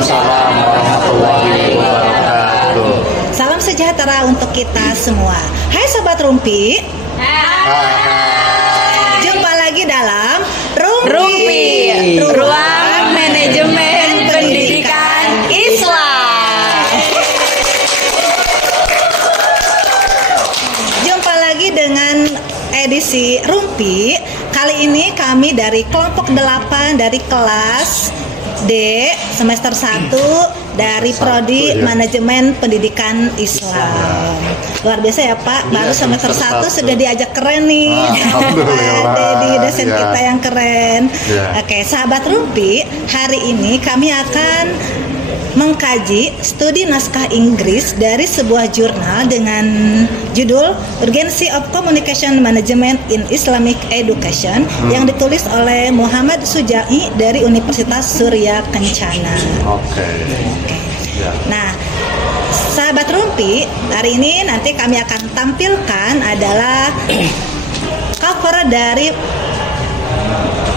Waalaikumsalam warahmatullahi wabarakatuh. Salam sejahtera untuk kita semua. Hai Sobat Rumpi. Jumpa lagi dalam Rumpi, Ruang Manajemen Pendidikan Islam. Jumpa lagi dengan edisi Rumpi. Kali ini kami dari kelompok 8 dari kelas D semester 1 dari Prodi Manajemen Pendidikan Islam. Luar biasa ya Pak, baru semester 1 sudah diajak keren nih. Pak Dedi, dosen kita yang keren. Oke, sahabat Rumpi, hari ini kami akan mengkaji studi naskah Inggris dari sebuah jurnal dengan judul Urgency of Communication Management in Islamic Education yang ditulis oleh Muhammad Sujai dari Universitas Surya Kencana. Nah, sahabat Rumpi, hari ini nanti kami akan tampilkan adalah cover dari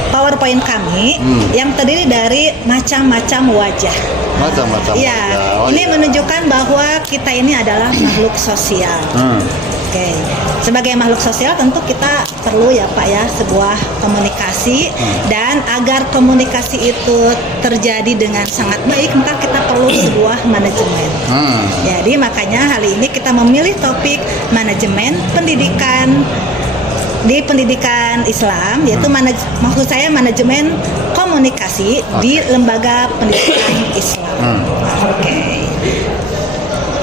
PowerPoint kami yang terdiri dari macam-macam wajah. Macam-macam ya, wajah. Ini menunjukkan bahwa kita ini adalah makhluk sosial. Oke. Sebagai makhluk sosial tentu kita perlu ya Pak ya sebuah komunikasi dan agar komunikasi itu terjadi dengan sangat baik maka kita perlu sebuah manajemen. Jadi makanya hari ini kita memilih topik manajemen pendidikan di pendidikan Islam, yaitu maksud saya manajemen komunikasi di lembaga pendidikan Islam. Oke.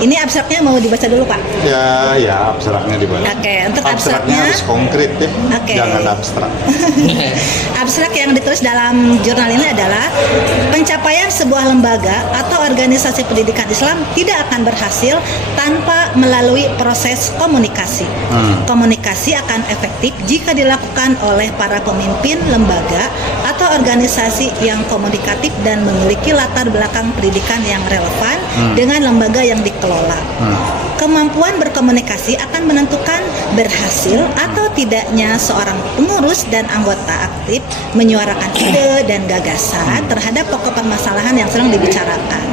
Ini abstraknya mau dibaca dulu Pak? Ya abstraknya dibaca. Oke, untuk abstraknya harus konkret ya. Jangan abstrak. Abstrak yang ditulis dalam jurnal ini adalah pencapaian sebuah lembaga atau organisasi pendidikan Islam tidak akan berhasil tanpa melalui proses komunikasi. Komunikasi akan efektif jika dilakukan oleh para pemimpin lembaga atau organisasi yang komunikatif dan memiliki latar belakang pendidikan yang relevan dengan lembaga yang dikelola. Kemampuan berkomunikasi akan menentukan berhasil atau tidaknya seorang pengurus dan anggota aktif menyuarakan ide dan gagasan terhadap pokok permasalahan yang sedang dibicarakan.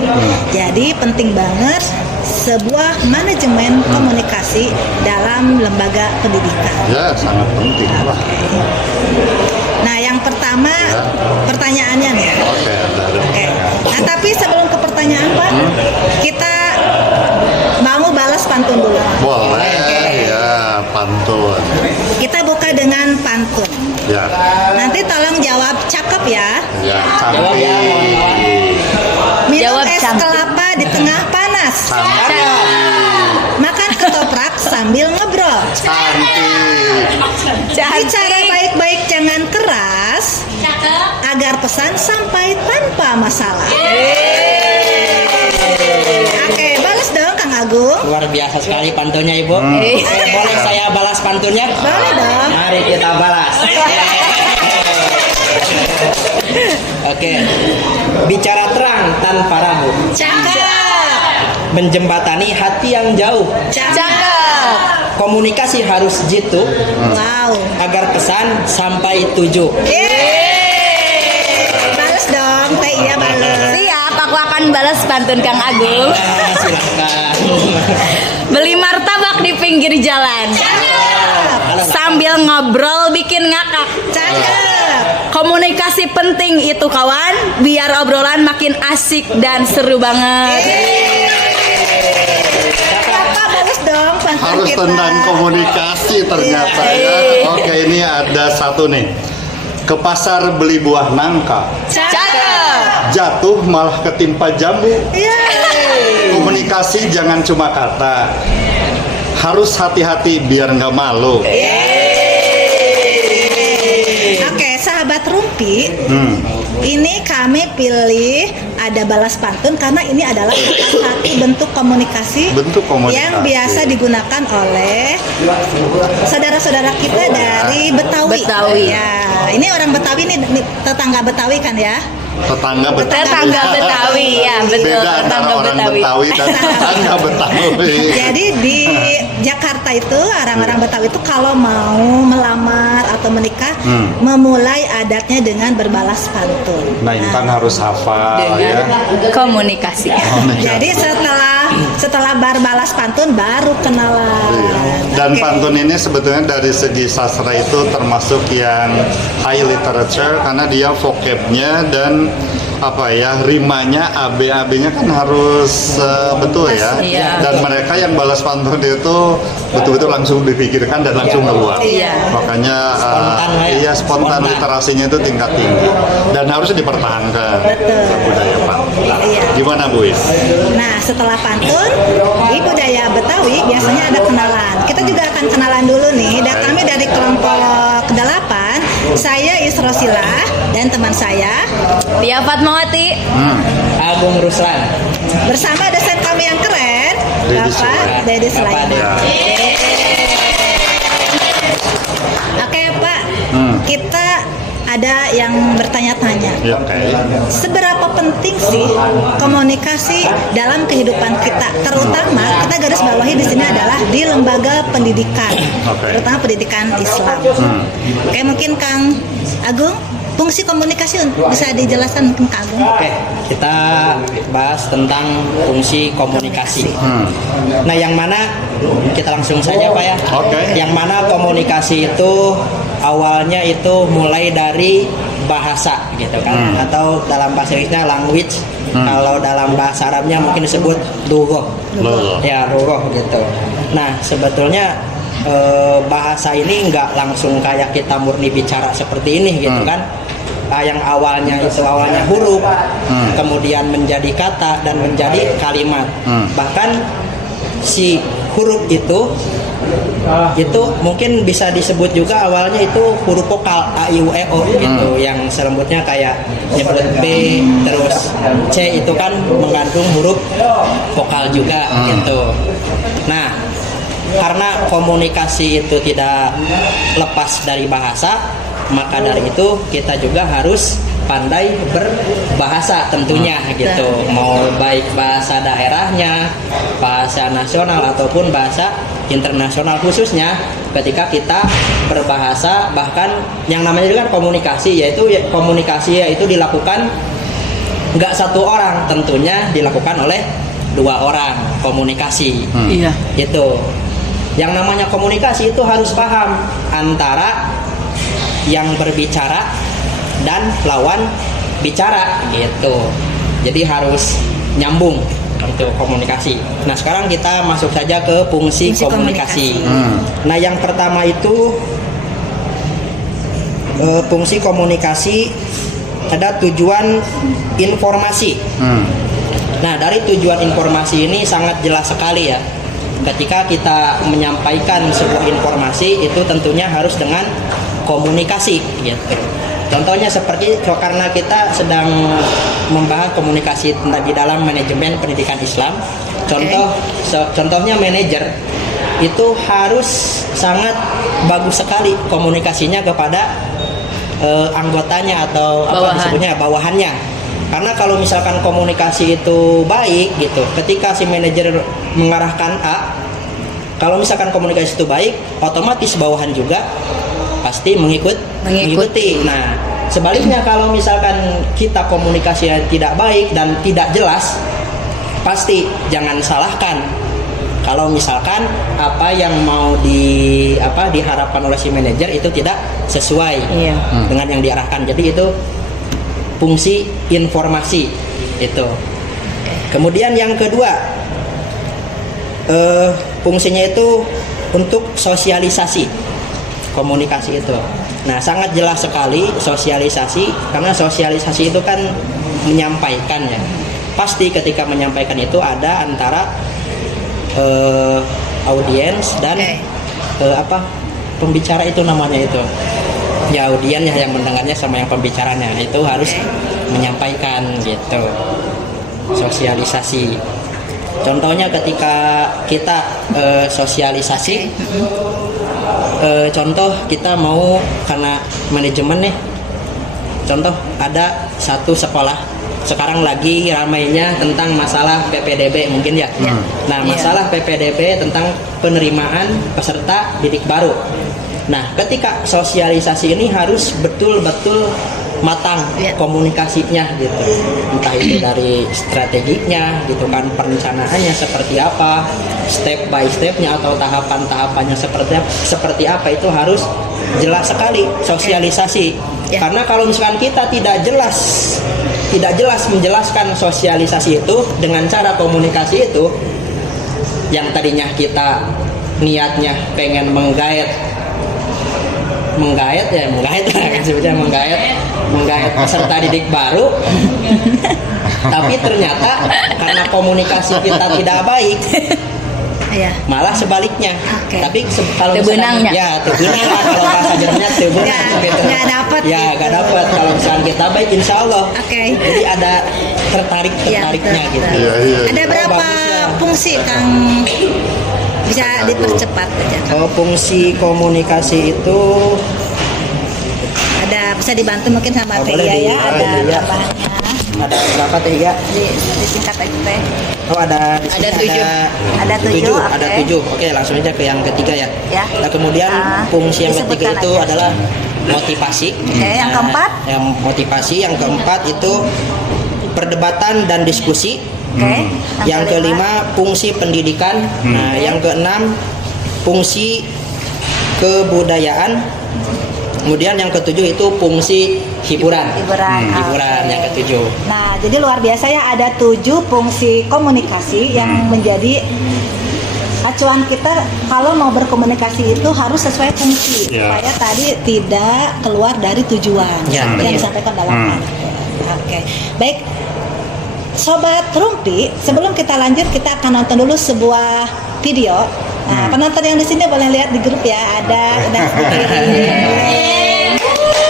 Jadi penting banget sebuah manajemen komunikasi dalam lembaga pendidikan. Ya, sangat penting. Nah, yang pertama pertanyaannya nih. Oke. Nah, tapi sebelum ke pertanyaan Pak, kita mau balas pantun dulu. Boleh, ya pantun. Kita buka dengan pantun. Ya. Nanti tolong jawab cakep ya. Ya, cantik. Minum es kelapa di tengah panas. Cantik. Makan ketoprak sambil ngobrol. Cantik. Bicara baik-baik jangan keras. Agar pesan sampai tanpa masalah. Oke, balas dong Kang Agung. Luar biasa sekali pantunnya Ibu. Boleh saya balas pantunnya? Boleh dong. Mari kita balas. Oke. Bicara terang tanpa ragu. Cakep. Menjembatani hati yang jauh. Cakep. Komunikasi harus jitu. Wow. Agar pesan sampai tujuh. Balas dong, Teh Iya balas. Siap, aku akan balas pantun Kang Agung. Silakan. Beli martabak di pinggir jalan. Sambil ngobrol bikin ngakak. Cakep. Komunikasi penting itu kawan, biar obrolan makin asik dan seru banget. Apa balas dong pantun Harus kita. tentang komunikasi ternyata ya. Oke, ini ada satu nih. Ke pasar beli buah nangka, Cakep. jatuh malah ketimpa jambu. Yeay. Komunikasi jangan cuma kata, harus hati-hati biar nggak malu. Oke, sahabat Rumpi, ini kami pilih ada balas pantun karena ini adalah salah satu bentuk komunikasi, yang biasa digunakan oleh saudara-saudara kita dari Betawi. Ya, ini orang Betawi nih tetangga Betawi kan ya? Tetangga Betawi ya, betul. Beda antara orang Betawi dan tetangga Betawi. Jadi di Jakarta Jakarta itu, orang-orang Betawi itu kalau mau melamar atau menikah, memulai adatnya dengan berbalas pantun. Nah, Intan harus hafal ya. Komunikasi. Jadi setelah berbalas pantun baru kenalan. Dan Oke. pantun ini sebetulnya dari segi sastra itu termasuk yang high literature karena dia vocabnya dan rimanya AB-nya kan harus betul ya. Iya. Dan mereka yang balas pantun itu betul-betul langsung dipikirkan dan langsung keluar. Iya. Makanya Spontan, ya. spontan literasinya itu tingkat tinggi dan harus dipertahankan budaya pantun. Iya. Gimana Bu Is? Nah, setelah pantun, di budaya Betawi biasanya ada kenalan. Kita juga akan kenalan dulu nih. Dan kami dari kelompok ke-8, saya Isrosilah dan teman saya Tia Fatmawati. Agung Ruslan. bersama dosen kami yang keren, Dedi Bapak Dedi Sulaiman. Ya. Oke Pak, kita ada yang bertanya-tanya. Ya, oke. Seberapa penting sih komunikasi dalam kehidupan kita? Terutama kita garis bawahi di sini adalah di lembaga pendidikan, Oke. terutama pendidikan Islam. Oke, mungkin Kang Agung, fungsi komunikasi bisa dijelaskan mungkin Kang Agung? Oke, kita bahas tentang fungsi komunikasi. Nah, yang mana kita langsung saja Pak ya. Oke. Yang mana komunikasi itu awalnya itu mulai dari bahasa gitu kan, atau dalam bahasa Inggrisnya language. Kalau dalam bahasa Arabnya mungkin disebut lughah. Lughah. Ya, lughah gitu. Nah, sebetulnya bahasa ini nggak langsung kayak kita murni bicara seperti ini gitu kan. Yang awalnya huruf, kemudian menjadi kata dan menjadi kalimat. Bahkan si huruf itu mungkin bisa disebut juga awalnya itu huruf vokal A, I, U, E, O gitu, yang selembutnya kayak nyebut B, terus C itu kan mengandung huruf vokal juga gitu. Nah, karena komunikasi itu tidak lepas dari bahasa, maka dari itu kita juga harus pandai berbahasa tentunya gitu. Mau baik bahasa daerahnya, bahasa nasional ataupun bahasa internasional, khususnya ketika kita berbahasa, bahkan yang namanya juga komunikasi, yaitu dilakukan nggak satu orang, tentunya dilakukan oleh 2 orang komunikasi. Iya. Itu yang namanya komunikasi itu harus paham antara yang berbicara dan lawan bicara gitu. Jadi harus nyambung itu komunikasi. Nah, sekarang kita masuk saja ke fungsi komunikasi. Nah, yang pertama itu fungsi komunikasi ada tujuan informasi. Nah, dari tujuan informasi ini sangat jelas sekali ya. Ketika kita menyampaikan sebuah informasi itu tentunya harus dengan komunikasi gitu. Contohnya seperti karena kita sedang membahas komunikasi di dalam manajemen pendidikan Islam. Contohnya manajer itu harus sangat bagus sekali komunikasinya kepada anggotanya atau apa disebutnya bawahannya. Karena kalau misalkan komunikasi itu baik gitu, ketika si manajer mengarahkan A, kalau misalkan komunikasi itu baik, otomatis bawahan juga pasti mengikuti. Nah, sebaliknya kalau misalkan kita komunikasi yang tidak baik dan tidak jelas, pasti jangan salahkan kalau misalkan apa yang mau diharapkan oleh si manajer itu tidak sesuai dengan yang diarahkan. Jadi itu fungsi informasi itu. Kemudian yang kedua, fungsinya itu untuk sosialisasi komunikasi itu. Nah, sangat jelas sekali sosialisasi, karena sosialisasi itu kan menyampaikan ya. Pasti ketika menyampaikan itu ada antara audiens dan pembicara itu namanya itu. Ya, audien ya yang mendengarnya sama yang pembicaranya itu harus menyampaikan gitu. Sosialisasi. Contohnya ketika kita sosialisasi, contoh kita mau karena manajemen nih. Contoh ada satu sekolah sekarang lagi ramainya tentang masalah PPDB mungkin ya. Nah, masalah PPDB tentang penerimaan peserta didik baru. Nah, ketika sosialisasi ini harus betul-betul matang komunikasinya gitu, entah itu dari strateginya gitu kan, perencanaannya seperti apa, step by stepnya atau tahapan-tahapannya seperti apa, itu harus jelas sekali sosialisasi. Karena kalau misalkan kita tidak jelas menjelaskan sosialisasi itu dengan cara komunikasi itu, yang tadinya kita niatnya pengen menggait peserta didik baru, tapi ternyata karena komunikasi kita tidak baik, malah sebaliknya. Tapi kalau Tebenangnya. tebenang lah, kalau bahasa Jermannya tebenang gitu. Nggak dapat. Nggak dapat. Kalau misalkan kita baik, insya Allah. Jadi ada tertariknya gitu. Ada berapa fungsi Kang? Bisa dipercepat aja. Kalau fungsi komunikasi itu Ada, bisa dibantu mungkin sama Teh boleh ya, ada tambahannya. ada berapa Teh ya? Disingkat aja Teh. Ada di sini Ada tujuh, ada oke. 7. Oke, langsung aja ke yang ketiga ya. Nah, kemudian fungsi yang ketiga disebutkan itu aja. adalah motivasi. Yang keempat? Yang motivasi yang keempat itu perdebatan dan diskusi. Yang kelima fungsi pendidikan. Nah, yang keenam fungsi kebudayaan. Kemudian yang ketujuh itu fungsi hiburan. Hiburan yang ketujuh. Nah, jadi luar biasa ya, ada 7 fungsi komunikasi yang menjadi acuan kita kalau mau berkomunikasi itu harus sesuai fungsi supaya tadi tidak keluar dari tujuan yang disampaikan dalam Oke. Baik. Sobat Rumpi, sebelum kita lanjut kita akan nonton dulu sebuah video. Nah, penonton yang di sini boleh lihat di grup ya, ada sedikit.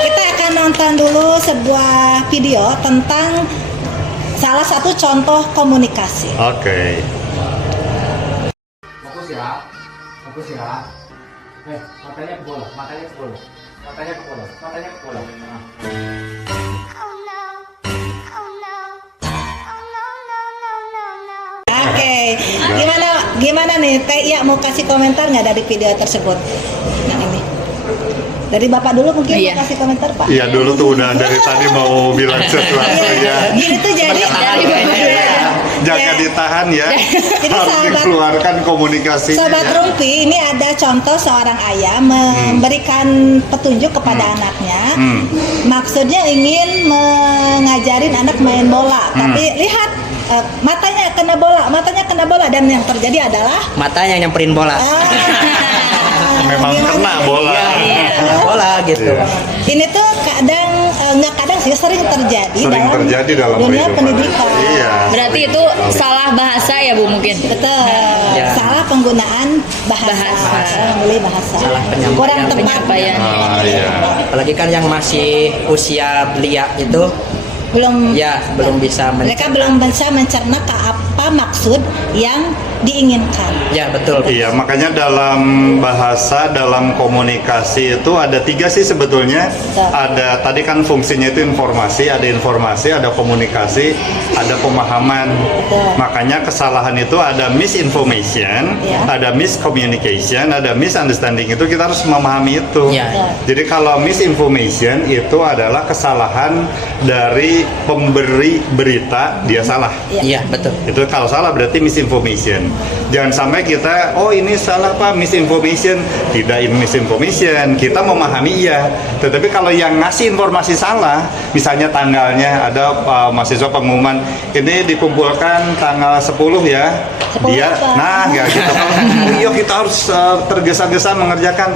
Kita akan nonton dulu sebuah video tentang salah satu contoh komunikasi. Oke. Fokus ya. Matanya ke bola. Nah. Oke, gimana nih Teh Iya mau kasih komentar nggak dari video tersebut? Yang ini. Dari Bapak dulu mungkin mau kasih komentar Pak. Iya dulu tuh udah dari tadi mau bilang sesuatu ya. Gini tuh jadi Jangan ditahan ya. Jadi Harus dikeluarkan komunikasinya. Sobat Rumpi, ini ada contoh seorang ayah memberikan petunjuk kepada anaknya. Maksudnya ingin mengajarin anak main bola, tapi lihat matanya kena bola dan yang terjadi adalah Matanya nyamperin bola. Memang kena bola. Kena bola gitu. Ini tuh nggak kadang sih sering terjadi dalam dunia kehidupan. pendidikan. Iya. Berarti itu salah bahasa ya Bu mungkin. Betul. Salah penggunaan bahasa. Memilih bahasa. Salah penyampaian. Kurang tepat. Penyampaian. Iya. Apalagi kan yang masih usia belia itu belum bisa mereka belum bisa mencerna ke apa maksud yang diinginkan. Ya betul. Iya, makanya dalam bahasa, dalam komunikasi itu ada 3 sih sebetulnya. Ada tadi kan fungsinya itu informasi, ada komunikasi, ada pemahaman. Makanya kesalahan itu ada misinformation, ada miscommunication, ada misunderstanding. Itu kita harus memahami itu. Jadi kalau misinformation itu adalah kesalahan dari pemberi berita, dia salah. Iya, betul. Itu kalau salah berarti misinformation. Jangan sampai kita, oh ini salah Pak, misinformation. Tidak misinformation, kita memahami tetapi kalau yang ngasih informasi salah, misalnya tanggalnya ada mahasiswa pengumuman ini dikumpulkan tanggal 10 ya. 10 Dia apa? ya gitu. Iya kita harus tergesa-gesa mengerjakan.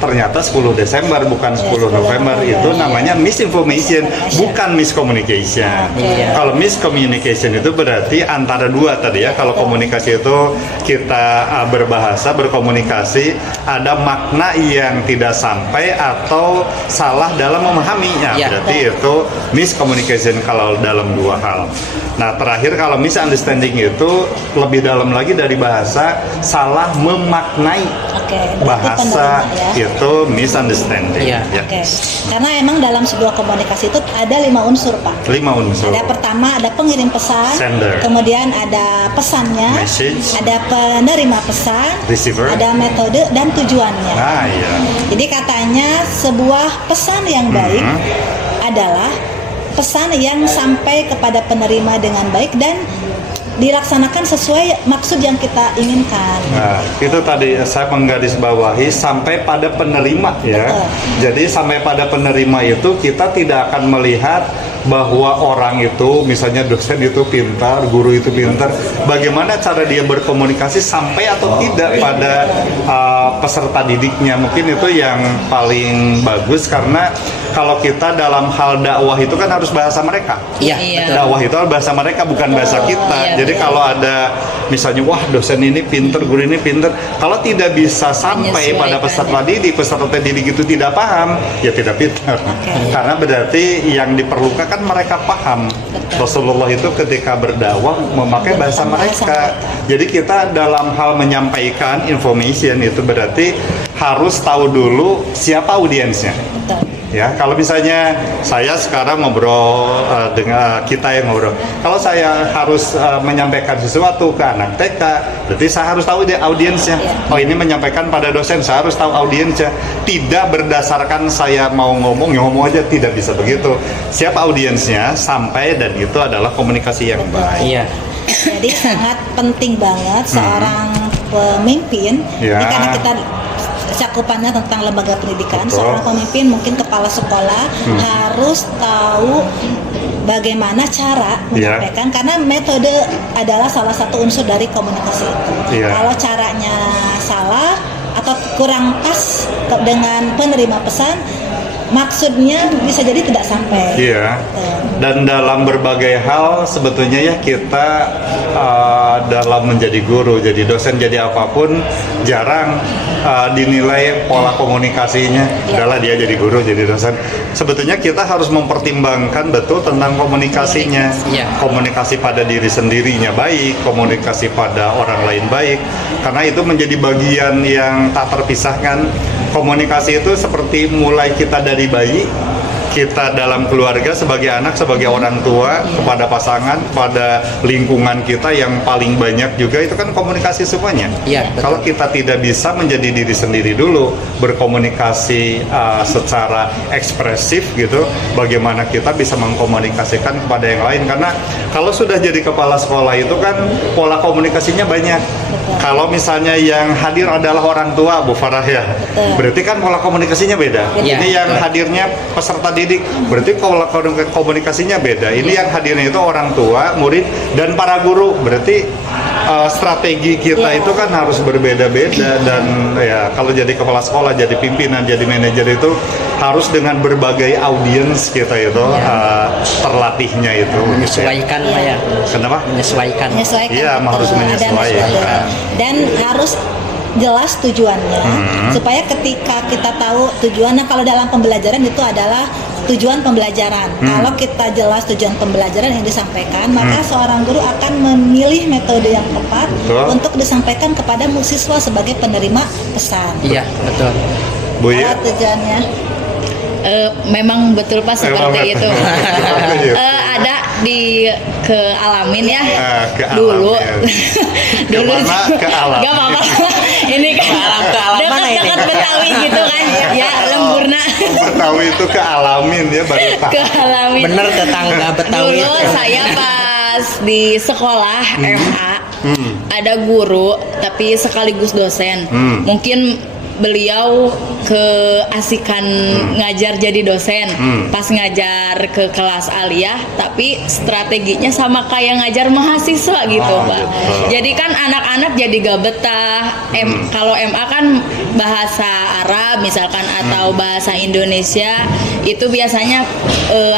Ternyata 10 Desember bukan 10 November. Itu namanya misinformation, bukan miscommunication. Kalau miscommunication itu berarti antara dua tadi ya. Kalau komunikasi itu kita berbahasa, berkomunikasi, ada makna yang tidak sampai atau salah dalam memahaminya. Berarti itu miscommunication kalau dalam dua hal. Nah terakhir kalau misunderstanding itu lebih dalam lagi dari bahasa, salah memaknai bahasa itu. itu misunderstanding. Iya. Ya. Oke. Karena emang dalam sebuah komunikasi itu ada 5 unsur, Pak. 5 unsur. Ada pertama ada pengirim pesan, Sender. kemudian ada pesannya, Message. ada penerima pesan, Receiver. ada metode dan tujuannya. Nah, iya. Jadi katanya sebuah pesan yang baik adalah pesan yang sampai kepada penerima dengan baik dan dilaksanakan sesuai maksud yang kita inginkan. Nah, itu tadi saya menggarisbawahi sampai pada penerima ya. Betul. Jadi sampai pada penerima itu kita tidak akan melihat bahwa orang itu, misalnya dosen itu pintar, guru itu pintar, bagaimana cara dia berkomunikasi sampai atau tidak pada peserta didiknya. Mungkin itu yang paling bagus, karena kalau kita dalam hal dakwah itu kan harus bahasa mereka. Iya, Iya. betul. Dakwah itu bahasa mereka, bukan bahasa kita. Iya, Jadi kalau ada misalnya, wah dosen ini pinter, guru ini pinter, kalau tidak bisa sampai pada peserta didik itu tidak paham, ya tidak pintar. Karena berarti yang diperlukan kan mereka paham. Rasulullah itu ketika berdakwah memakai bahasa mereka. Jadi kita dalam hal menyampaikan information itu berarti harus tahu dulu siapa audiensnya. Betul. Ya, kalau misalnya saya sekarang ngobrol dengan kita yang ngobrol, kalau saya harus menyampaikan sesuatu ke anak TK, berarti saya harus tahu dia audiensnya. Oh, ini menyampaikan pada dosen, saya harus tahu audiensnya. Tidak berdasarkan saya mau ngomong, ya ngomong aja, tidak bisa begitu. Siapa audiensnya sampai, dan itu adalah komunikasi yang baik. Iya. Jadi sangat penting banget seorang pemimpin, Ya. ini karena kita cakupannya tentang lembaga pendidikan. Betul. Seorang pemimpin, mungkin kepala sekolah, harus tahu bagaimana cara Ya. menyampaikan, karena metode adalah salah satu unsur dari komunikasi itu. Ya. Kalau caranya salah atau kurang pas dengan penerima pesan, maksudnya bisa jadi tidak sampai. Iya. Dan dalam berbagai hal sebetulnya ya kita dalam menjadi guru, jadi dosen, jadi apapun jarang dinilai pola komunikasinya. Udahlah dia jadi guru, jadi dosen. Sebetulnya kita harus mempertimbangkan betul tentang komunikasinya. Iya. Komunikasi pada diri sendirinya baik, komunikasi pada orang lain baik. Karena itu menjadi bagian yang tak terpisahkan. Komunikasi itu seperti mulai kita dari bayi, kita dalam keluarga, sebagai anak, sebagai orang tua, kepada pasangan, pada lingkungan kita yang paling banyak juga, itu kan komunikasi semuanya. Iya, betul. Kalau kita tidak bisa menjadi diri sendiri dulu, berkomunikasi secara ekspresif gitu, bagaimana kita bisa mengkomunikasikan kepada yang lain? Karena kalau sudah jadi kepala sekolah itu kan pola komunikasinya banyak. Kalau misalnya yang hadir adalah orang tua, Bu Farah ya, berarti kan pola komunikasinya beda. Iya, Ini yang betul. hadirnya peserta didik, berarti pola komunikasinya beda. Ini yang hadirnya itu orang tua, murid, dan para guru. Berarti strategi kita itu kan harus berbeda-beda. Dan ya kalau jadi kepala sekolah, jadi pimpinan, jadi manajer itu harus dengan berbagai audiens kita itu terlatihnya itu. Menyesuaikan Pak ya. Kenapa? Menyesuaikan. Menyesuaikan. Iya, betul. harus Ada menyesuaikan. metodenya. Dan harus jelas tujuannya, supaya ketika kita tahu tujuannya, kalau dalam pembelajaran itu adalah tujuan pembelajaran. Kalau kita jelas tujuan pembelajaran yang disampaikan, maka seorang guru akan memilih metode yang tepat Betul. untuk disampaikan kepada siswa sebagai penerima pesan. Iya, betul. Bu ya. Kalau tujuannya Memang betul Pak seperti itu. Iya. Ada di kealamin ya. Kealamin. Dulu. Kemana? Kealamin. Gak apa-apa. Ini kan dekat-dekat Betawi gitu kan. Ya, lemburna. Betawi itu kealamin ya, baru tahu. Kealamin. Bener tetangga Betawi Dulu itu. saya pas di sekolah MA ada guru tapi sekaligus dosen. Mungkin beliau keasikan ngajar jadi dosen, pas ngajar ke kelas aliyah, tapi strateginya sama kayak ngajar mahasiswa gitu, Pak. Gitu. Jadi kan anak-anak jadi gak betah. Kalau MA kan bahasa Arab misalkan atau bahasa Indonesia itu biasanya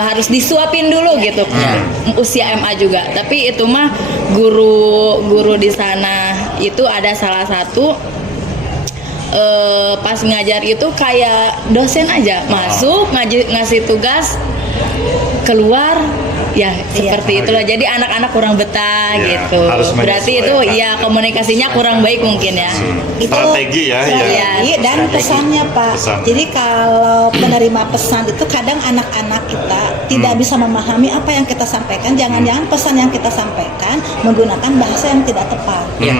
harus disuapin dulu gitu. Usia MA juga. Tapi itu mah guru di sana itu ada salah satu pas ngajar itu kayak dosen aja, masuk ngasih tugas, keluar ya seperti Iya. itulah. Jadi anak-anak kurang betah Iya, gitu. harus Berarti itu menyesuaikan. ya komunikasinya kurang baik mungkin ya. Itu Strategi ya, ya. strategi dan pesannya Pak. Pesan. Jadi kalau penerima pesan itu kadang anak-anak kita tidak bisa memahami apa yang kita sampaikan. Jangan-jangan pesan yang kita sampaikan menggunakan bahasa yang tidak tepat. Ya.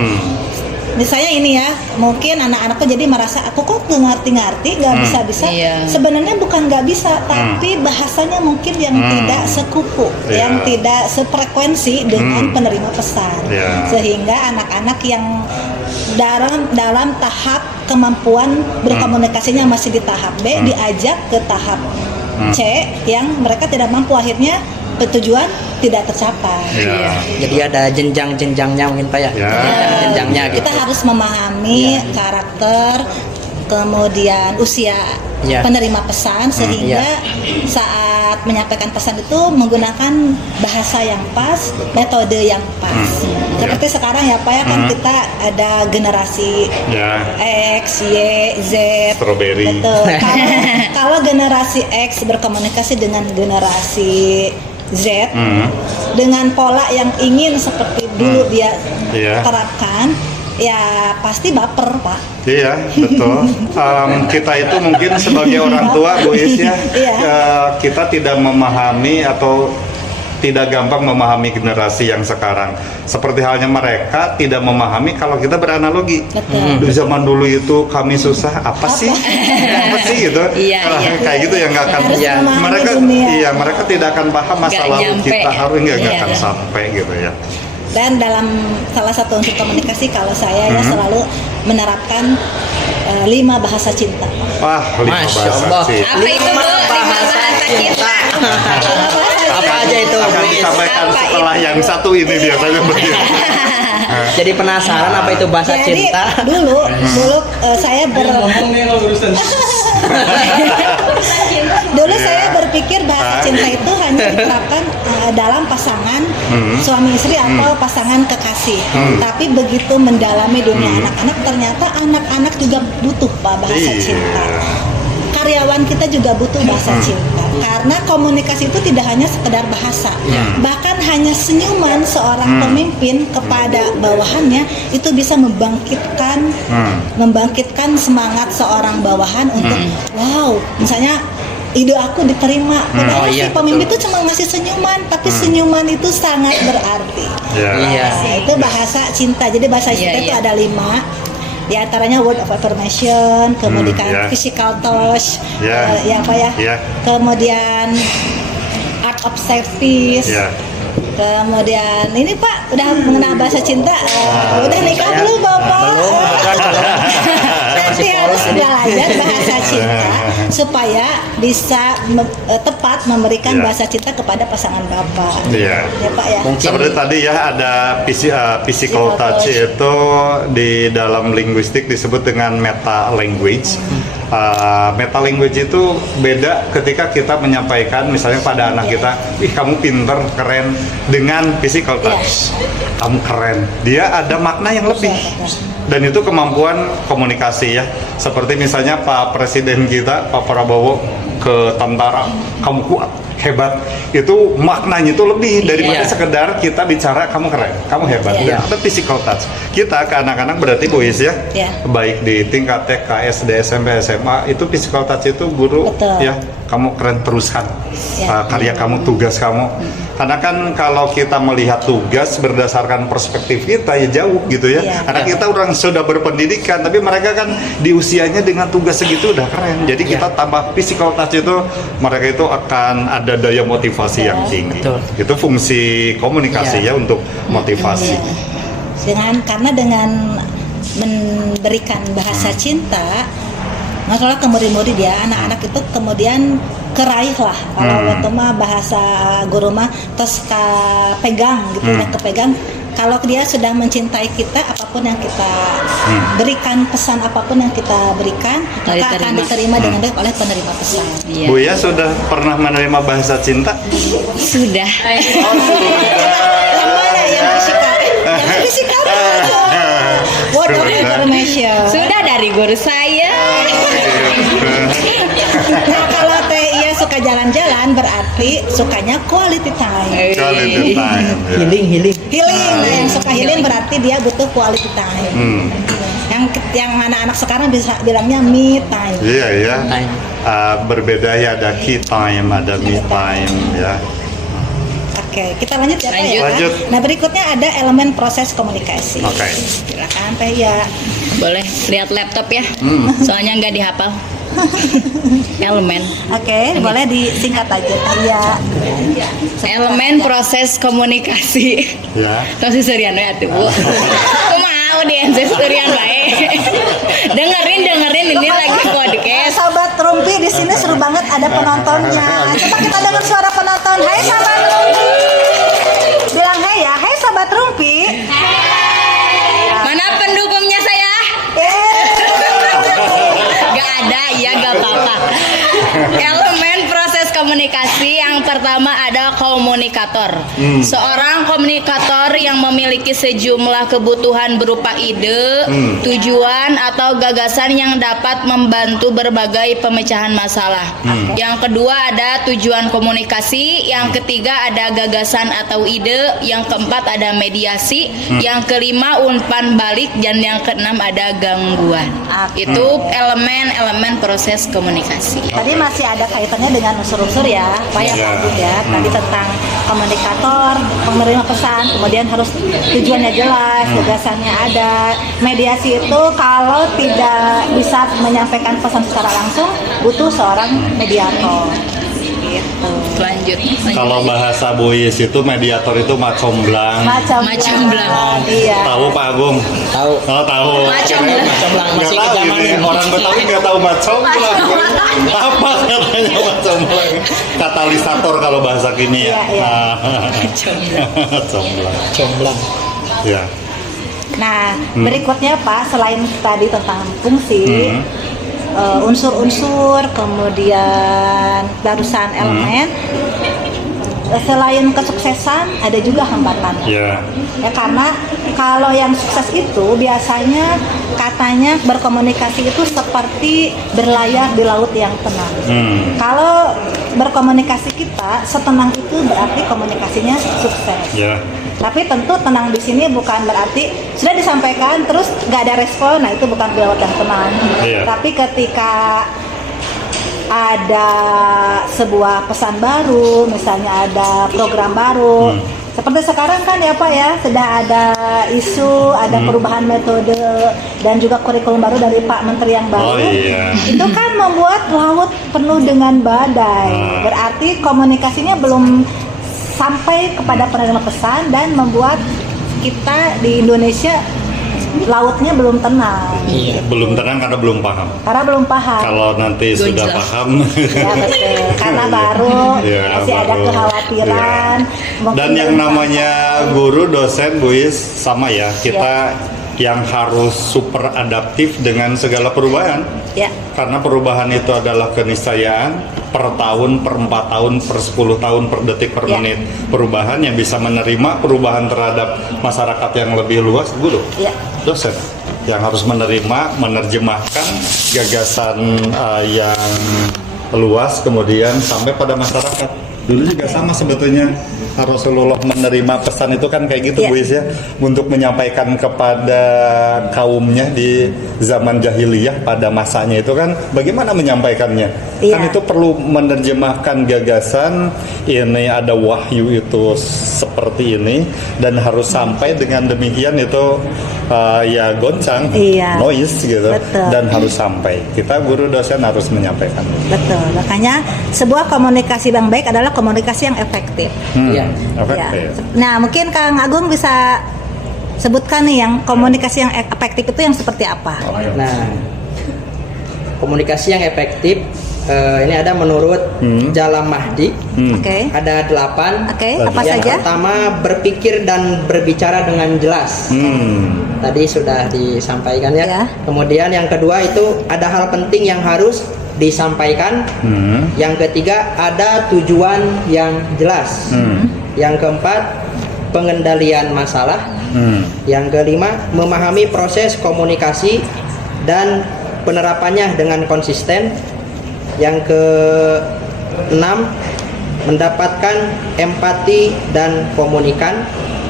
Misalnya ini ya, mungkin anak-anakku jadi merasa aku kok nggak ngerti-ngerti, nggak bisa-bisa. Iya. Sebenarnya bukan nggak bisa, tapi bahasanya mungkin yang tidak sekupu, Iya. yang tidak sefrekuensi dengan penerima pesan, Iya. sehingga anak-anak yang dalam tahap kemampuan berkomunikasinya masih di tahap B diajak ke tahap C yang mereka tidak mampu, akhirnya tujuan tidak tercapai. Iya. Jadi ada jenjang-jenjangnya mungkin Pak ya. Ya. Jenjang-jenjangnya gitu. Kita harus memahami karakter, kemudian usia Ya. penerima pesan, sehingga saat menyampaikan pesan itu menggunakan bahasa yang pas, metode yang pas. Seperti sekarang ya Pak ya, kan kita ada generasi Ya. X, Y, Z. Strawberry. Betul. Kalau generasi X berkomunikasi dengan generasi Z dengan pola yang ingin seperti dulu dia Iya. terapkan, ya pasti baper Pak. Iya, betul. Kita itu mungkin sebagai orang tua, Bu Is ya, Iya. kita tidak memahami atau tidak gampang memahami generasi yang sekarang. Seperti halnya mereka tidak memahami kalau kita beranalogi. Betul. Di zaman dulu itu kami susah, apa sih? Apa sih gitu? Iya, iya. Kayak gitu yang nggak akan. Harus memahami Mereka, dunia. iya, mereka tidak akan paham masa Nggak lalu nyampe. kita harus nggak Iya. akan sampai gitu ya. Dan dalam salah satu unsur komunikasi kalau saya ya selalu menerapkan 5 bahasa cinta. Wah, 5 Masya bahasa Allah. cinta. Apa itu Bu? 5 bahasa cinta. Apa aja itu? Akan disampaikan Apa setelah itu? yang satu ini biasanya begitu. Jadi penasaran apa itu bahasa Jadi cinta? dulu saya dulu saya berpikir bahasa cinta itu hanya diterapkan dalam pasangan suami istri atau pasangan kekasih. Tapi begitu mendalami dunia anak-anak, ternyata anak-anak juga butuh Pak bahasa Iya. cinta. Karyawan kita juga butuh bahasa cinta, karena komunikasi itu tidak hanya sekedar bahasa, bahkan hanya senyuman seorang pemimpin kepada bawahannya itu bisa membangkitkan semangat seorang bawahan untuk wow, misalnya ide aku diterima. Padahal Oh, iya, si pemimpin betul. itu cuma ngasih senyuman, tapi senyuman itu sangat berarti. Ya. Iya. Nah, itu bahasa cinta. Jadi bahasa Iya, cinta itu iya. ada 5. Di antaranya word of affirmation, kemudian ya. physical touch, Ya. ya apa ya, Ya. kemudian art of service, Ya. kemudian ini Pak udah mengenal bahasa cinta, udah nikah Saya belum Bapak? belum, kebetulan belum. Saya Nanti masih harus polos ini. belajar bahasa cinta supaya bisa tepat memberikan Ya. bahasa cinta kepada pasangan Bapak. Iya. Ya Pak ya. Mungkin Seperti tadi ya ada physical touch itu di dalam linguistik disebut dengan meta language. Meta language itu beda ketika kita menyampaikan misalnya pada anak kita, ih kamu pinter, keren, dengan physical touch. Kamu keren. Dia ada makna yang lebih. Dan itu kemampuan komunikasi ya. Seperti misalnya Pak Presiden kita, Pak Prabowo ke tentara, kamu kuat, hebat. Itu maknanya itu lebih daripada Iya. sekedar kita bicara kamu keren, kamu hebat. Iya. Dan ada physical touch. Kita ke anak-anak berarti Bu Is ya. Iya. Baik di tingkat TK, SD, SMP, SMA itu physical touch itu guru Betul. ya. Kamu keren teruskan Iya. karya kamu, tugas kamu. Karena kan kalau kita melihat tugas berdasarkan perspektif kita ya jauh gitu ya. Iya. Karena kita orang sudah berpendidikan, tapi mereka kan di usianya dengan tugas segitu udah keren. Jadi kita tambah physical touch itu, mereka itu akan ada daya motivasi yang tinggi. Betul. Itu fungsi komunikasi ya untuk motivasi. Karena dengan memberikan bahasa cinta, masalah ke murid-murid ya, anak-anak itu kemudian keraih lah. Kalau waktu mah bahasa guru mah terus pegang gitu ya, kepegang. Kalau dia sudah mencintai kita, apapun yang kita berikan, pesan apapun yang kita berikan, maka akan diterima dengan baik oleh penerima pesan. Iya. Bu ya sudah pernah menerima bahasa cinta? Sudah. Yang mana yang fisikal? Yang fisikal. Word of Sudah. information. Sudah dari guru saya. Nah, kalau Teh Iya suka jalan jalan-jalan berarti sukanya quality time. Quality time. Ya. Healing. Healing, nah, yang suka healing berarti dia butuh quality time. Yang anak-anak sekarang bisa bilangnya me time. Iya ya. Time. Berbeda ya, ada key time, ada me time ya. Oke, kita lanjut ya Pak ya. Lanjut. Nah berikutnya ada elemen proses komunikasi. Oke. Silakan Teh ya. Boleh lihat laptop ya, soalnya nggak dihafal. Elemen. Oke, boleh disingkat aja. Iya. Elemen proses komunikasi. Ya. Kasih serian ya tuh Bu. Aku mau di serian baik. dengerin ini lagi podcast. Sobat Rumpi di sini seru banget ada penontonnya. Coba kita dengar suara penonton. Hai Sobat Rumpi. Bilang hai ya. Hai Sobat Rumpi. Mana pendukungnya saya? Gak ada, ya gak apa-apa. Elemen proses komunikasi yang pertama ada komunikator. Seorang komunikator yang memiliki sejumlah kebutuhan berupa ide, tujuan atau gagasan yang dapat membantu berbagai pemecahan masalah. Yang kedua ada tujuan komunikasi, yang ketiga ada gagasan atau ide, yang keempat ada mediasi, yang kelima umpan balik, dan yang keenam ada gangguan. Itu elemen proses komunikasi. Tadi masih ada kaitannya dengan unsur-unsur ya, Pak ya, Iya. Pak ya. Tadi tentang komunikator, penerima pesan, kemudian harus tujuannya jelas, gagasannya ada. Mediasi itu kalau tidak bisa menyampaikan pesan secara langsung, butuh seorang mediator. Gitu. Lanjut. Kalau bahasa Buis itu mediator itu macomblang. Macam blang. Iya. Tahu Pak Agung? Tahu. Oh tahu. Macomblang. Macomblang, Nggak masih tahu zaman ini orang Betawi nggak tahu macomblang. Apa katanya macomblang? Katalisator kalau bahasa kini ya. Iya, Macomblang. Comblang. Ya. Nah, berikutnya Pak, selain tadi tentang fungsi, unsur-unsur, kemudian barusan elemen, selain kesuksesan ada juga hambatan. Ya. Ya karena kalau yang sukses itu biasanya katanya berkomunikasi itu seperti berlayar di laut yang tenang. Kalau berkomunikasi kita setenang itu berarti komunikasinya sukses. Ya. Tapi tentu tenang di sini bukan berarti sudah disampaikan terus nggak ada respon, nah itu bukan laut yang tenang. Iya. Tapi ketika ada sebuah pesan baru, misalnya ada program baru, seperti sekarang kan ya Pak ya, sudah ada isu, ada perubahan metode dan juga kurikulum baru dari Pak Menteri yang baru. Oh, iya. Itu kan membuat laut penuh dengan badai. Berarti komunikasinya belum sampai kepada penerima pesan dan membuat kita di Indonesia lautnya belum tenang. Iya. Belum tenang karena belum paham. Karena belum paham. Kalau nanti sudah Gonjang. paham. Ya betul. Karena baru Ya, masih ada baru. kekhawatiran. Ya. Mungkin Dan yang belum namanya guru, dosen, Buis sama ya. Kita yang harus super adaptif dengan segala perubahan. Ya. Karena perubahan itu adalah keniscayaan per tahun, per 4 tahun, per 10 tahun, per detik, per Ya. menit. Perubahan yang bisa menerima perubahan terhadap masyarakat yang lebih luas, guru. Ya. Dosen yang harus menerima, menerjemahkan gagasan yang luas kemudian sampai pada masyarakat. Dulu juga sama sebetulnya Rasulullah menerima pesan itu kan kayak gitu Iya. Bu Is ya, untuk menyampaikan kepada kaumnya di zaman jahiliyah pada masanya itu kan bagaimana menyampaikannya. Iya. Kan itu perlu menerjemahkan gagasan, ini ada wahyu itu seperti ini dan harus sampai dengan demikian itu ya goncang, Iya. noise gitu. Betul. Dan harus sampai. Kita guru dosen harus menyampaikan. Betul. Makanya sebuah komunikasi yang baik adalah komunikasi yang efektif. Iya. Efektif. Ya. Nah, mungkin Kang Agung bisa sebutkan nih yang komunikasi yang efektif itu yang seperti apa? Nah, komunikasi yang efektif ini ada menurut Jalam Mahdi Oke. ada 8. Oke, apa Yang saja? pertama berpikir dan berbicara dengan jelas. Tadi sudah disampaikan ya. Ya. Kemudian yang kedua itu ada hal penting yang harus disampaikan. Yang ketiga ada tujuan yang jelas. Yang keempat pengendalian masalah. Yang kelima memahami proses komunikasi dan penerapannya dengan konsisten. Yang keenam, mendapatkan empati dan komunikan.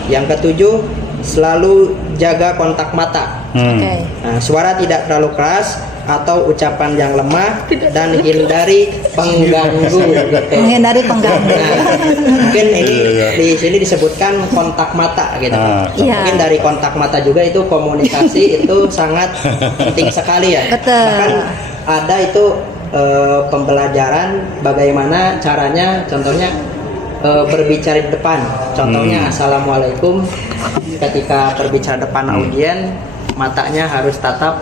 Yang ketujuh, selalu jaga kontak mata. Oke. Nah, suara tidak terlalu keras atau ucapan yang lemah dan hindari pengganggu gitu. Menghindari pengganggu. Nah, mungkin ini di sini disebutkan kontak mata gitu. Iya. Mungkin dari kontak mata juga itu komunikasi itu sangat penting sekali ya. Betul. Bahkan ada itu pembelajaran bagaimana caranya, contohnya berbicara di depan. Contohnya assalamualaikum, ketika berbicara depan audien matanya harus tatap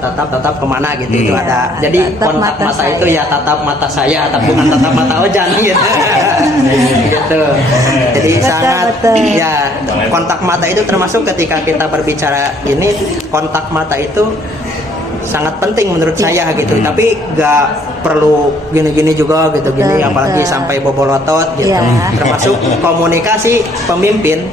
kemana gitu. Itu ada. Jadi tatap kontak mata mata saya. itu ya tatap mata saya atau bukan tatap mata Ojan gitu. Gitu. Jadi Betul, sangat betul. ya, kontak mata itu termasuk ketika kita berbicara ini, kontak mata itu sangat penting menurut saya gitu. Tapi gak perlu gini-gini juga gitu, gini Betul, apalagi betul. sampai bobol otot gitu. Iya. Termasuk komunikasi pemimpin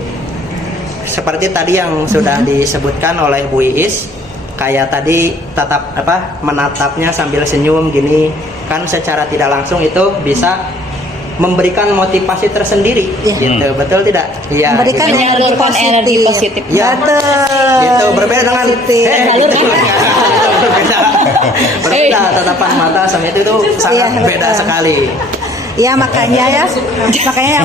seperti tadi yang sudah disebutkan oleh Bu Iis, kayak tadi tatap menatapnya sambil senyum gini kan, secara tidak langsung itu bisa memberikan motivasi tersendiri. Iya. Gitu, betul tidak? Iya. Memberikan gitu. Menyalurkan energi positif. Ya, Betul. gitu, berbeda dengan Positif. gitu. Berbeda tatapan mata sama itu tuh sangat Iya, beda betul. sekali. Ya makanya apa ya?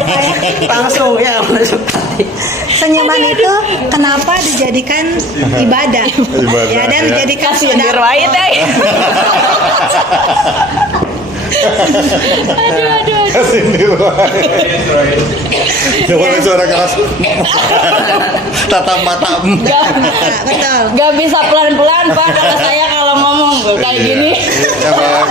Langsung ya masuk hati. Senyuman itu kenapa dijadikan ibadah? Ibadah, Ya, dan ya. dijadikan Kasih biar wae teh. Sini coba suara keras. Tatap mata. Betul. Gak bisa pelan-pelan Pak kalau saya kalau ngomong kayak Iya. gini. Emang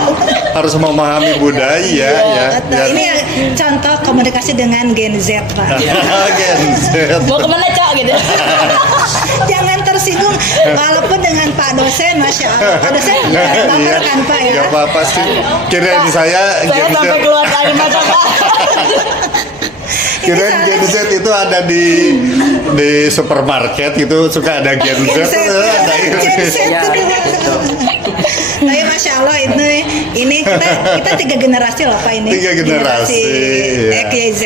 harus memahami budaya ya. Betul. Ini yang contoh komunikasi dengan Gen Z, Pak. Gen Z. Mau kemana Cak gitu. Jangan tersinggung walaupun dengan Pak dosen, Masya Allah. Pak dosen baper kan Pak ya? Gak apa-apa sih. Kirain saya Saya Gen Z. sampai keluar air mata Pak. Kirain Gen Z itu ada di supermarket itu suka ada Gen Z. Gen Z. Ada Gen Z. Ya, gitu. Tapi Masya Allah ini kita 3 generasi loh Pak ini. 3 generasi, iya. X, Y, Z.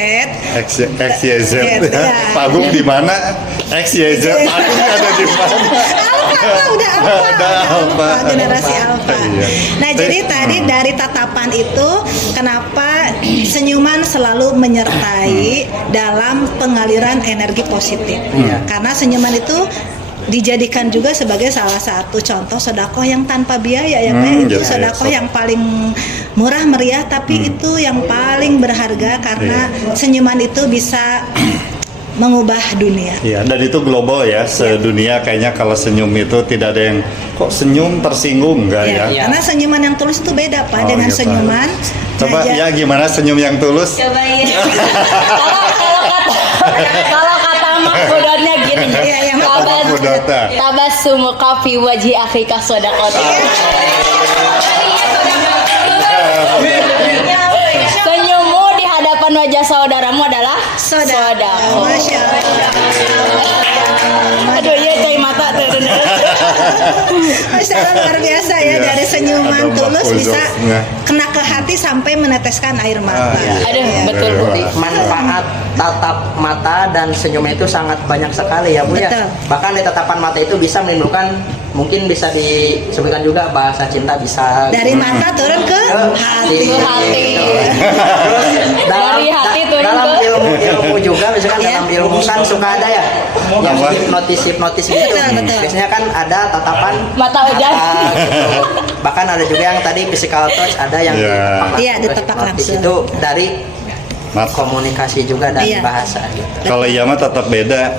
XYZ. Ya. Pak Agung di mana? XYZ. Pak Agung ada di mana? Alpha, udah Alpha. Ada Alpha. Generasi Alpha. Iya. Nah, jadi tadi dari tatapan itu kenapa senyuman selalu menyertai dalam pengaliran energi positif. Iya. Karena senyuman itu dijadikan juga sebagai salah satu contoh sedekah yang tanpa biaya ya Pak. Itu gitu. sedekah yang paling murah meriah tapi itu yang paling berharga karena senyuman itu bisa mengubah dunia. Iya, dan itu global ya, sedunia kayaknya kalau senyum itu tidak ada yang kok senyum tersinggung enggak ya? Ya, karena senyuman yang tulus itu beda Pak Oh, dengan gitu. senyuman Coba ngajak- ya gimana senyum yang tulus? Coba ya. Kalau kata Mak Budotnya gini. Iya, yang Mak Mak Budotnya. Tabassumu fi wajhi akhika shadaqah. Senyummu di hadapan wajah saudaramu adalah Soda. sedekah. Masya Allah. Aduh ya cai mata turun. Masya Allah luar biasa ya, Iya. dari senyuman Ada tulus Mak bisa Budotnya. kena ke hati sampai meneteskan air mata. iya. Aduh Ya. betul Bu. Jadi manfaat tatap mata dan senyum itu sangat banyak sekali ya Bu ya. Betul. Bahkan di tatapan mata itu bisa menimbulkan, mungkin bisa disebutkan juga bahasa cinta bisa Dari mata turun ke hati. Ke hati. Terus Dari hati turun dalam ke- ilmu juga misalkan Iya. dalam ilmu kan suka ada ya yang Apa? hipnotis gitu. Betul, betul. Biasanya kan ada tatapan Mata Ojan. gitu. Bahkan ada juga yang tadi physical touch, ada yang Iya. Iya, ditepak hipnotis. langsung. Itu dari Maaf. komunikasi juga dan Iya. bahasa gitu. Kalau iya mah tetap beda.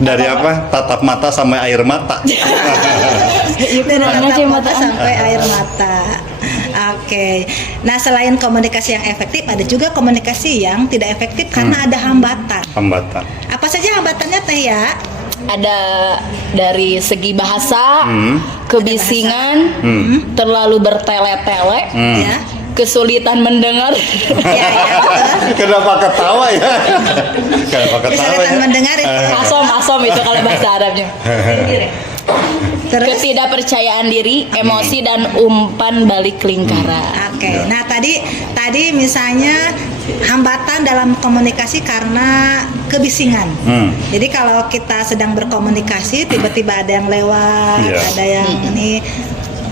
Dari apa? Tatap mata sampai air mata. Dari Mana sih tatap mata mata? sampai air mata. Oke. Nah, selain komunikasi yang efektif, ada juga komunikasi yang tidak efektif karena ada hambatan. Hambatan. Apa saja hambatannya Teh ya? Ada dari segi bahasa, kebisingan, terlalu bertele-tele, Ya. kesulitan mendengar. Ya, ya, betul. Kenapa ketawa ya? Kenapa ketawa Kesulitan ya? mendengar itu. Asom itu kalau bahasa Arabnya. Terus Ketidakpercayaan diri, emosi dan umpan balik lingkaran. Oke, nah tadi misalnya hambatan dalam komunikasi karena kebisingan. Jadi kalau kita sedang berkomunikasi, tiba-tiba ada yang lewat, Iya. ada yang ini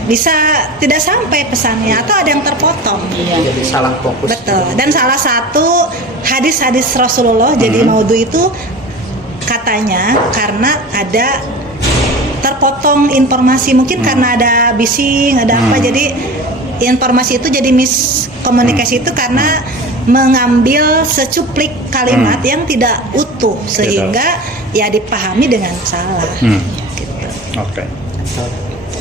bisa tidak sampai pesannya atau ada yang terpotong. Jadi salah fokus. Betul. Dan salah satu hadis-hadis Rasulullah jadi maudhu itu katanya karena ada terpotong informasi, mungkin karena ada bising, ada apa, jadi informasi itu jadi miskomunikasi itu karena mengambil secuplik kalimat yang tidak utuh sehingga ya dipahami dengan salah. Gitu. Oke.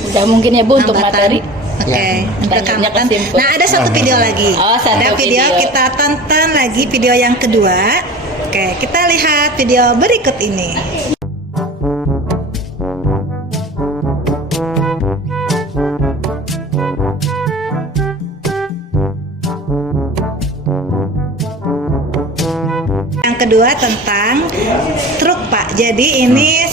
Udah mungkin ya Bu untuk Hambatan. materi. Oke, untuk Lanjutnya hambatan. kesimpulan. Nah, ada satu video lagi. Oh, satu Ada video video. kita tonton lagi video yang kedua. Oke, kita lihat video berikut ini. Yang kedua tentang truk, Pak. Jadi ini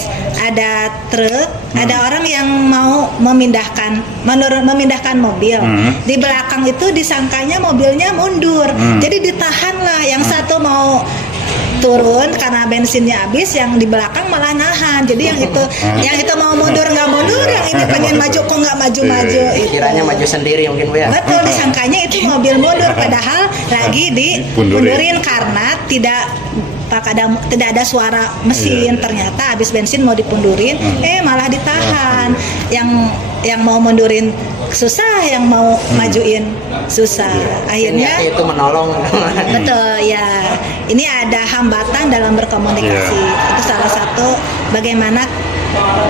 ada truk, ada orang yang mau memindahkan mobil. Di belakang itu disangkanya mobilnya mundur. Jadi ditahanlah, yang satu mau turun karena bensinnya habis, yang di belakang malah nahan. Jadi yang itu mau mundur nggak mundur, yang ini pengen maju kok nggak maju-maju. Itu. Kiranya maju sendiri mungkin Bu ya. Betul, disangkanya itu mobil mundur padahal lagi dipundurin karena tidak ada suara mesin. Ternyata habis bensin mau dipundurin, malah ditahan. Yang mau mundurin susah, yang mau majuin susah. Akhirnya Niatnya itu menolong. betul ya. Ini ada hambatan dalam berkomunikasi. Itu salah satu bagaimana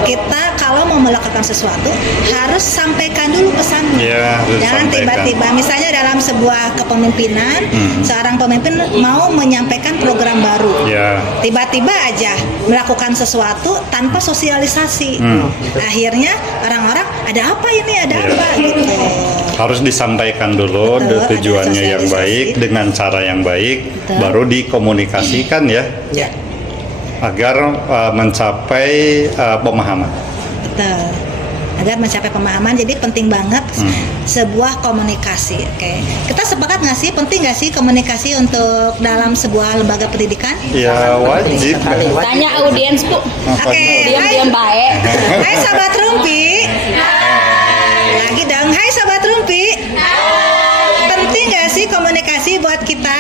kita kalau mau melakukan sesuatu harus sampaikan dulu pesannya. Iya, harus Jangan sampaikan. tiba-tiba misalnya dalam sebuah kepemimpinan, seorang pemimpin mau menyampaikan program baru. Ya. Tiba-tiba aja melakukan sesuatu tanpa sosialisasi. Akhirnya orang-orang ada apa ini, ada Iya. apa gitu. Harus disampaikan dulu Betul, tujuannya ada yang baik sosialisasi. dengan cara yang baik, Betul. baru dikomunikasikan ya Ya. agar mencapai pemahaman. Betul. Agar mencapai pemahaman, jadi penting banget sebuah komunikasi. Oke, kita sepakat nggak sih, penting nggak sih komunikasi untuk dalam sebuah lembaga pendidikan? Ya wajib. Sekali, wajib. Tanya audiens Bu. Oke, Diam-diam baik. Hai Sobat Rumpi. Lagi dong, hai Sobat Rumpi. Penting nggak sih komunikasi buat kita?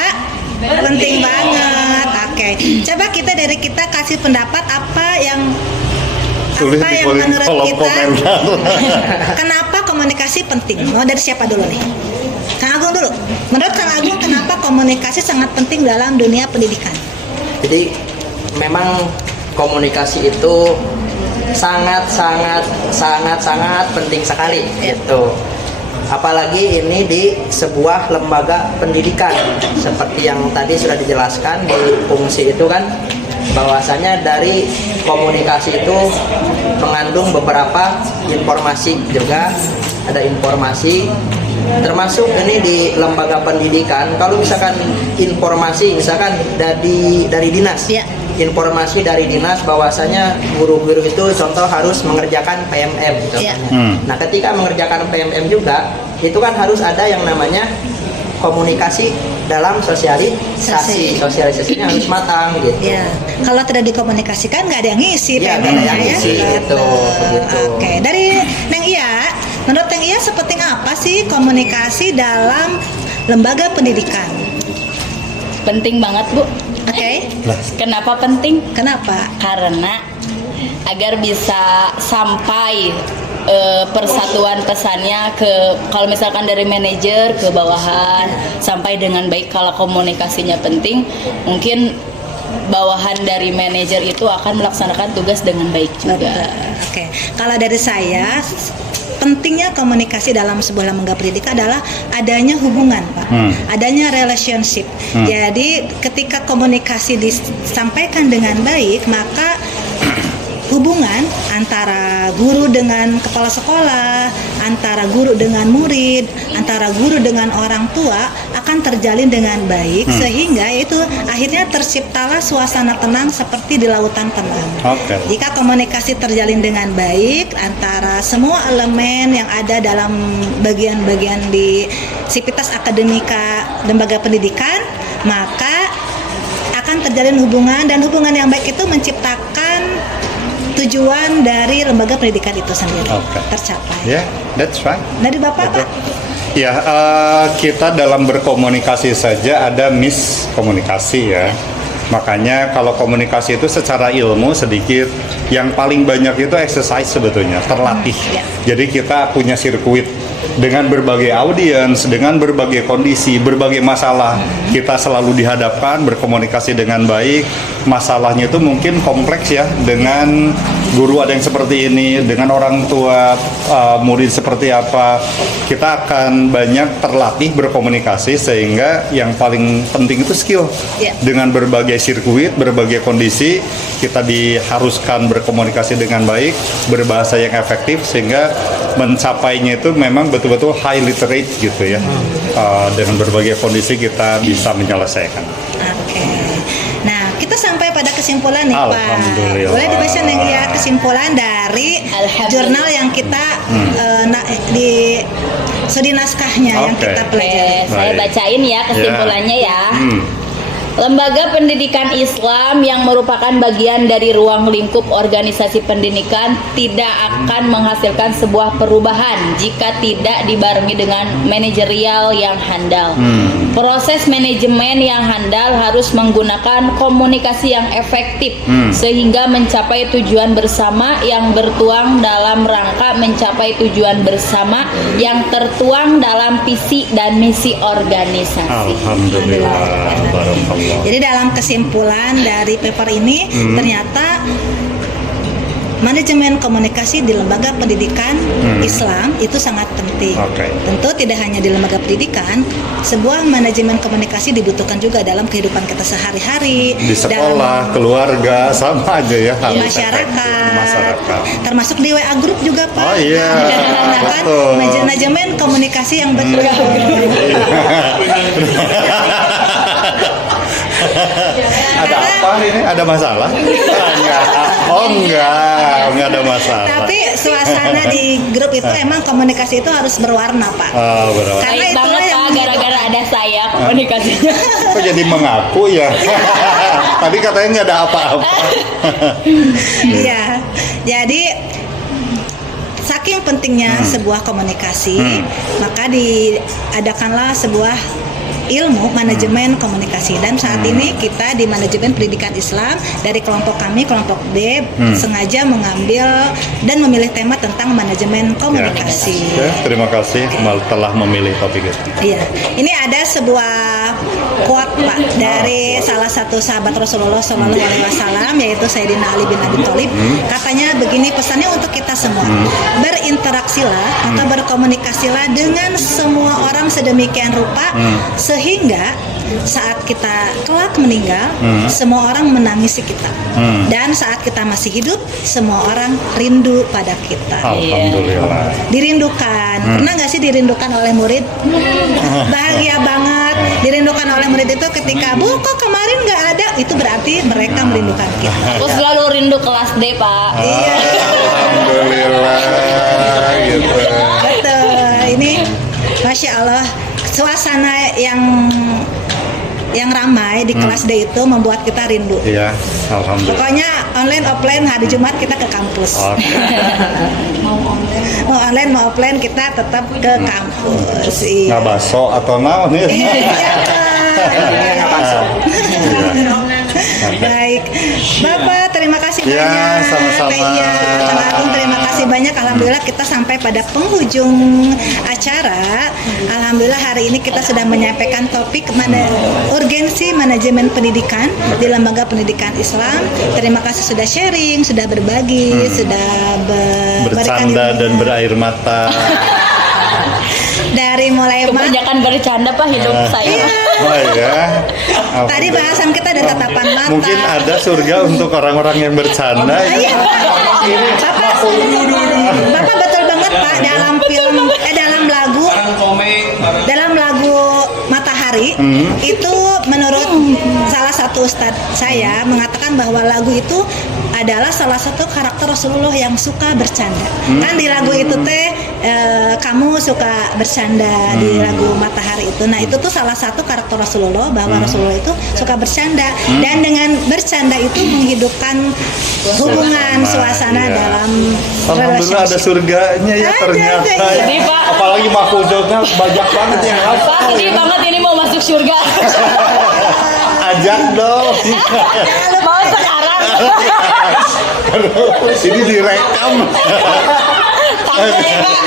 Penting banget. Oke, coba dari kita kasih pendapat apa yang Tulis di menurut kolom kita komentar. kenapa komunikasi penting? Mau dari siapa dulu nih? Kang Agung dulu. Menurut Kang Agung, kenapa komunikasi sangat penting dalam dunia pendidikan? Jadi memang komunikasi itu sangat penting sekali gitu. Apalagi ini di sebuah lembaga pendidikan seperti yang tadi sudah dijelaskan di fungsi itu kan, bahwasanya dari komunikasi itu mengandung beberapa informasi juga, ada informasi termasuk ini di lembaga pendidikan. Kalau misalkan informasi misalkan dari dinas, Ya. informasi dari dinas bahwasanya guru-guru itu contoh harus mengerjakan PMM contohnya. Nah, ketika mengerjakan PMM juga itu kan harus ada yang namanya komunikasi dalam sosialisasinya harus matang gitu. Ya, kalau tidak dikomunikasikan nggak ada yang ngisi. Iya, nggak ada yang ngisi, gitu, begitu. Oke, dari Neng Iya, menurut Neng Iya sepenting apa sih komunikasi dalam lembaga pendidikan? Penting banget Bu. Oke, Kenapa penting? kenapa? Karena agar bisa sampai persatuan pesannya ke, kalau misalkan dari manajer ke bawahan sampai dengan baik. Kalau komunikasinya penting, mungkin bawahan dari manajer itu akan melaksanakan tugas dengan baik juga. Oke, kalau dari saya pentingnya komunikasi dalam sebuah lembaga pendidikan adalah adanya hubungan, Pak. Adanya relationship. Jadi ketika komunikasi disampaikan dengan baik, maka hubungan antara guru dengan kepala sekolah, antara guru dengan murid, antara guru dengan orang tua akan terjalin dengan baik, sehingga itu akhirnya terciptalah suasana tenang seperti di lautan tenang. Oke. Jika komunikasi terjalin dengan baik antara semua elemen yang ada dalam bagian-bagian di Sivitas Akademika Lembaga Pendidikan, maka akan terjalin hubungan, dan hubungan yang baik itu menciptakan tujuan dari lembaga pendidikan itu sendiri tercapai. Yeah, that's right. Dari Bapak, Pak? Ya, kita dalam berkomunikasi saja ada miskomunikasi ya. Makanya kalau komunikasi itu secara ilmu sedikit, yang paling banyak itu exercise sebetulnya, terlatih. Jadi kita punya sirkuit dengan berbagai audiens, dengan berbagai kondisi, berbagai masalah. Kita selalu dihadapkan berkomunikasi dengan baik. Masalahnya itu mungkin kompleks ya, dengan guru ada yang seperti ini, dengan orang tua murid seperti apa. Kita akan banyak terlatih berkomunikasi, sehingga yang paling penting itu skill. Dengan berbagai sirkuit, berbagai kondisi, kita diharuskan berkomunikasi dengan baik, berbahasa yang efektif, sehingga mencapainya itu memang betul-betul high literate gitu ya. Dengan berbagai kondisi kita bisa menyelesaikan. Oke. Nah, kita sampai pada kesimpulan nih, Pak. Alhamdulillah. Boleh dibaca nih ya kesimpulan dari Alhamdulillah. jurnal yang kita di studi naskahnya yang Oke. kita pelajari. Saya Baik. bacain ya kesimpulannya ya. Lembaga pendidikan Islam yang merupakan bagian dari ruang lingkup organisasi pendidikan tidak akan menghasilkan sebuah perubahan jika tidak dibarengi dengan manajerial yang handal. Proses manajemen yang handal harus menggunakan komunikasi yang efektif sehingga mencapai tujuan bersama yang bertuang dalam rangka mencapai tujuan bersama yang tertuang dalam visi dan misi organisasi. Alhamdulillah. Barakallah. Jadi dalam kesimpulan dari paper ini ternyata manajemen komunikasi di lembaga pendidikan Islam itu sangat penting. Oke. Tentu tidak hanya di lembaga pendidikan, sebuah manajemen komunikasi dibutuhkan juga dalam kehidupan kita sehari-hari, Di sekolah, keluarga, sama aja ya. dalam harus masyarakat, masyarakat. termasuk di WA group juga, Pak. Oh iya, Menggunakan betul. manajemen komunikasi yang betul. Ada apa ini? Ada masalah? Enggak. Oh enggak ada masalah. Tapi suasana di grup itu emang komunikasi itu harus berwarna, Pak. Oh, berapa? Karena Baik itulah banget yang Pak, gara-gara ada saya komunikasinya. Kok jadi mengaku ya? Tadi katanya nggak ada apa-apa. Iya. Jadi saking pentingnya sebuah komunikasi, maka diadakanlah sebuah ilmu manajemen komunikasi, dan saat ini kita di manajemen pendidikan Islam dari kelompok kami, kelompok D, sengaja mengambil dan memilih tema tentang manajemen komunikasi. Ya, terima kasih telah memilih topik itu. Iya, ini ada sebuah quote, Pak, dari salah satu sahabat Rasulullah SAW, yaitu Sayyidina Ali bin Abi Thalib. Katanya begini pesannya untuk kita semua: berinteraksilah atau berkomunikasilah dengan semua orang sedemikian rupa sehingga saat kita kelak meninggal, semua orang menangisi kita, dan saat kita masih hidup, semua orang rindu pada kita. Alhamdulillah. Dirindukan. Pernah nggak sih dirindukan oleh murid? Bahagia banget. Dirindukan oleh murid itu ketika, Bu, kok kemarin nggak ada? Itu berarti mereka merindukan kita. Aku selalu rindu kelas D, Pak. Iya, Alhamdulillah gitu. betul. Ini Masya Allah, suasana yang ramai di kelas D itu membuat kita rindu. Iya, alhamdulillah. Pokoknya online offline hari Jumat kita ke kampus. Oke. Mau online mau offline kita tetap ke kampus. Iya. Nggak baso atau naon ya? Iya, Pak. Baik, Bapak terima kasih Ya, banyak. sama-sama. Iya, Kang Agung terima kasih banyak. Alhamdulillah kita sampai pada penghujung acara. Alhamdulillah hari ini kita sudah menyampaikan topik urgensi manajemen pendidikan di lembaga pendidikan Islam. Terima kasih sudah sharing, sudah berbagi, sudah memberikan Bercanda ilmunya. dan berair mata. Dari mulai Kebanyakan bercanda Pak hidup saya. Oh iya. tadi bahasan kita ada tatapan mata. Mungkin ada surga untuk orang-orang yang bercanda. Iya, Bapak betul banget, Pak, dalam film dalam lagu Matahari Matahari itu menurut salah satu ustadz saya mengatakan bahwa lagu itu adalah salah satu karakter Rasulullah yang suka bercanda. Kan di lagu itu teh kamu suka bercanda di lagu Matahari itu. Nah, itu tuh salah satu karakter Rasulullah bahwa Rasulullah itu suka bercanda dan dengan bercanda itu menghidupkan hubungan suasana dalam Alhamdulillah ada surganya ya Ada, ternyata. iya. Sedih, Pak. Apalagi mahfuzatnya banyak banget ya. Pak, sedih banget ini mau masuk surga. Ajak dong. Mau sekarang. Ini direkam. Takut ya, Pak.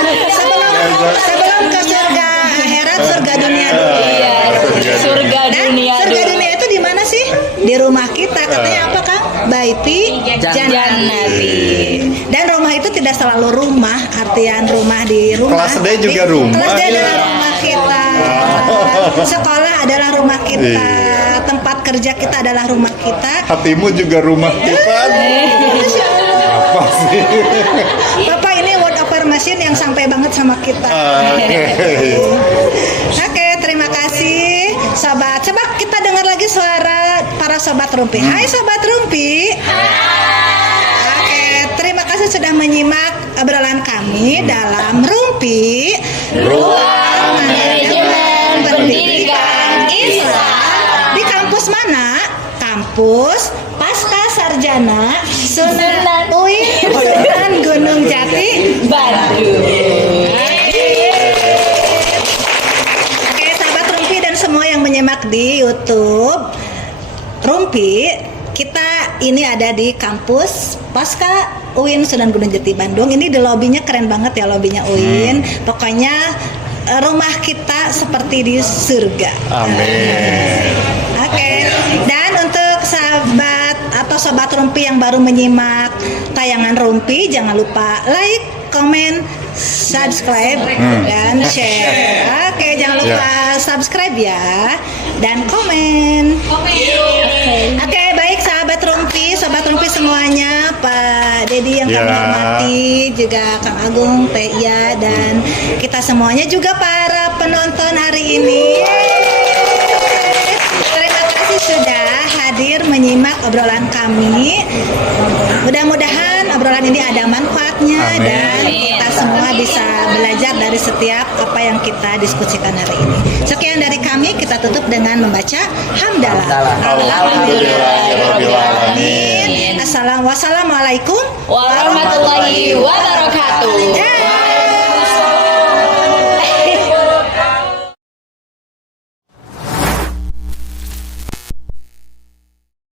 sebelum ke surga akhirat, surga dunia dulu. Iya, surga Dan dunia surga dulu. dunia itu di mana sih? Di rumah kita. Katanya apa, Kang? Baiti Jannati. Dan rumah itu tidak selalu rumah, artian rumah di rumah. Kelas D juga rumah. Kelas D adalah rumah kita. Sekolah adalah rumah kita. Tempat kerja kita adalah rumah kita. Hatimu juga rumah kita. Masya Allah. Apa sih? Bapak ini word affirmation yang sampai banget sama kita. Oke, terima kasih sobat. Coba kita dengar lagi suara para sobat Rumpi. Hai sobat Rumpi. Oke, terima kasih sudah menyimak obrolan kami dalam Rumpi Ruang Manajemen Pendidikan Islam. Di kampus mana? Kampus Pasca Sarjana Sunan UIN Sunan Gunung Jati, Bandung. Oke, sahabat Rumpi dan semua yang menyimak di YouTube Rumpi, kita ini ada di kampus Pasca UIN Sunan Gunung Jati Bandung. Ini di lobinya keren banget ya, lobinya UIN. Pokoknya rumah kita seperti di surga. Amin. Oke. Dan untuk sahabat atau sobat Rumpi yang baru menyimak tayangan Rumpi, jangan lupa like, komen, subscribe dan share. Oke, jangan lupa subscribe ya dan komen. Oke, baik sahabat Rumpi, sobat Rumpi semuanya, Pak Dedi yang kami Ya. hormati, juga Kang Agung, Teh Iya, dan kita semuanya juga para penonton hari ini. Terima kasih sudah hadir menyimak obrolan kami. Mudah-mudahan obrolan ini ada manfaatnya. Amin. Dan kita semua bisa belajar dari setiap apa yang kita diskusikan hari ini. Sekian dari kami, kita tutup dengan membaca hamdalah. Alhamdulillahirobbilalamin. Wassalamualaikum.